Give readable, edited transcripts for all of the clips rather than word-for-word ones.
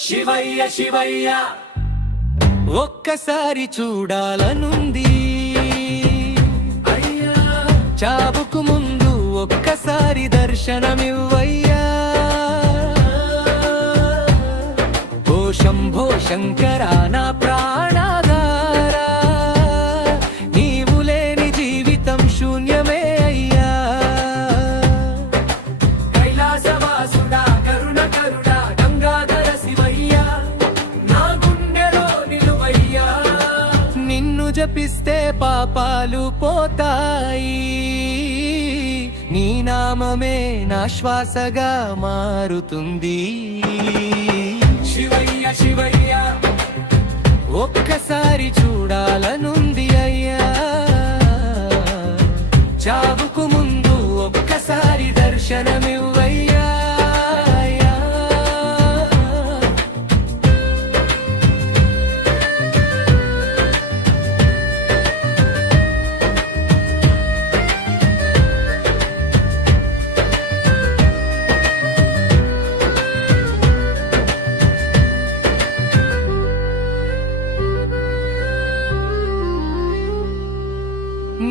శివయ్య శివయ్య ఒక్కసారి చూడాలనుంది అయ్యా, చావుకు ముందు ఒక్కసారి దర్శనమివ్వయ్యా. ఓ శంభో శంకర నా ప్రాణాధారా, నీవు లేని జీవితం శూన్యమే అయ్యా. కైలాసవాసుడా కరుణ కరుడా గంగాధర శివయ్య, నా గుండెలో నిలువయ్యా. నిన్ను జపిస్తే పాపాలు పోతాయి, నీ నామమే నా శ్వాసగా మారుతుంది. శివయ్య శివయ్య ఒక్కసారి చూడాలనుంది అయ్యా, చావుకు ముందు ఒక్కసారి దర్శనమివ్వయ్యా.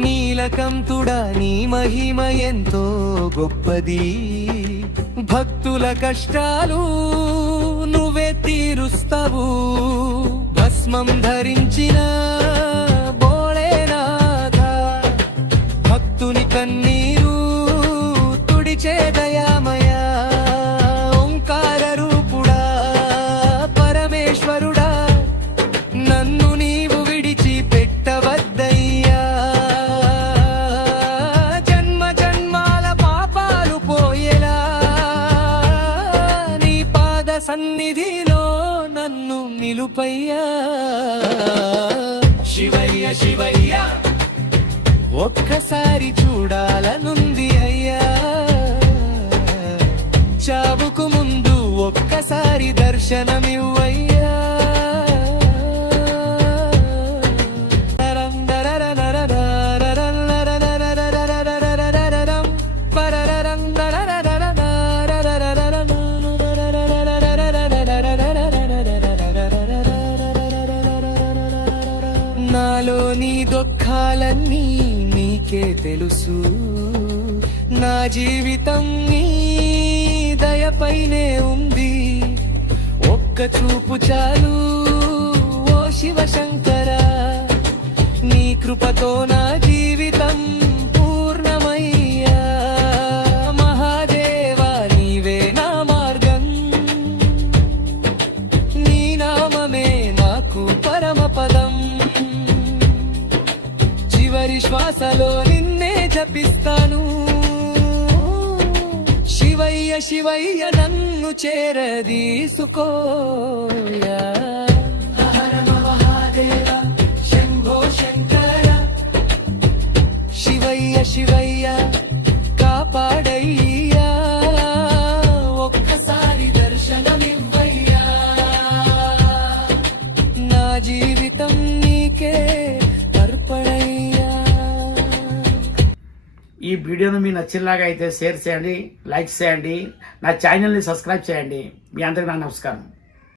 నీలకంఠుడా నీ మహిమ ఎంతో గొప్పది, భక్తుల కష్టాలు నువ్వే తీరుస్తావు. భస్మం ధరించిన భోళేనాథా, భక్తుని కన్నీరు తుడిచే దయామయా. ఓంకార రూపుడా పరమేశ్వరుడా, నన్ను నీవు విడిచి పెట్టవద్దయ్యా. సన్నిధిలో నన్ను నిలుపయ్యా. శివయ్య శివయ్య ఒక్కసారి చూడాలనుంది అయ్యా, చావుకు ముందు ఒక్కసారి దర్శనమివ్వయ్యా. నాలో నీ దుఃఖాలన్నీ నీకే తెలుసు, నా జీవితం నీ దయపైనే ఉంది. ఒక్క చూపు చాలు ఓ శివశంకర, నీ కృపతో నా జీవితం పూర్ణమయ్యా. మహాదేవా నీవే నా మార్గం, నీ నామమే నాకు పరమపదం. చివరి శ్వాసలో నిన్నే జపిస్తాను. శివయ్య శివయ్య నన్ను చేరదీసుకోయా. హర మహాదేవ శంభో శంకర, శివయ్య శివయ్య కాపాడయ్యా. ఒక్కసారి దర్శనమివ్వయ్యా, నా జీవితం నీకే అర్పణయ్యా. ఈ వీడియోను మీకు నచ్చేలాగా అయితే షేర్ చేయండి, లైక్ చేయండి, నా ఛానల్ని సబ్స్క్రైబ్ చేయండి. మీ అందరికీ నా నమస్కారం.